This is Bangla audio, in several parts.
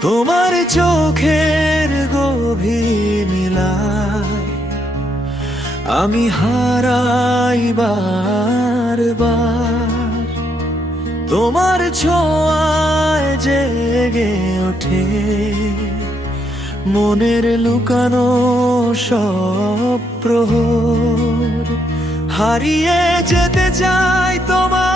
তোমার চোখের গভীর নীলায় আমি হারাই বারবার। তোমার ছোঁয়ায় জেগে ওঠে মনের লুকানো সব হারিয়ে যেতে চাই তোমার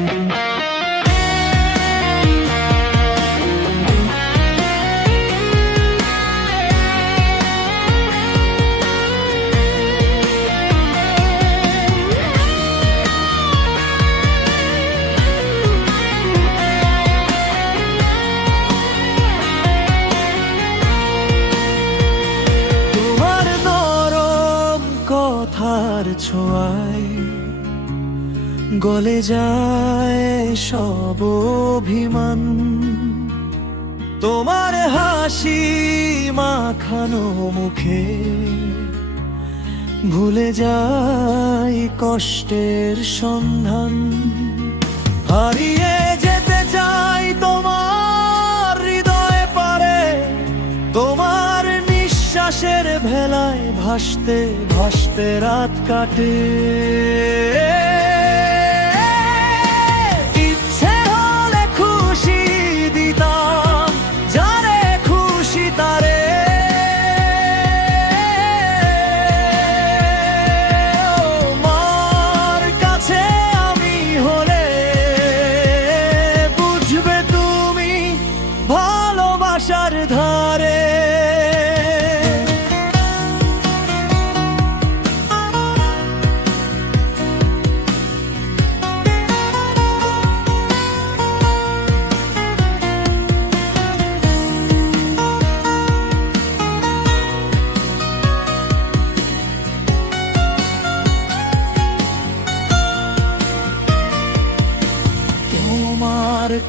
কথার ছোঁয়ায় গলে যায় সব অভিমান। তোমার হাসি মাখানো মুখে ভুলে যাই কষ্টের সন্ধান। হারিয়ে নিঃশ্বাসের ভেলায় ভাসতে ভাসতে রাত কাটে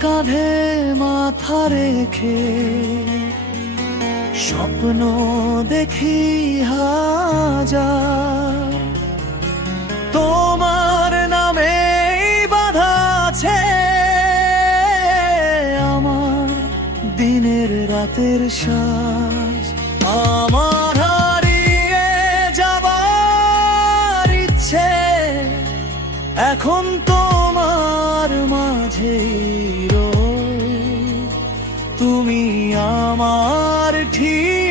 কাঁধে মাথা রেখে স্বপ্ন দেখি হাজার। তোমার নামে বাধা আছে আমার দিনের রাতের শ্বাস আমার হারিয়ে যাবার ইচ্ছে এখন তোমার মাঝে আমার ঠিক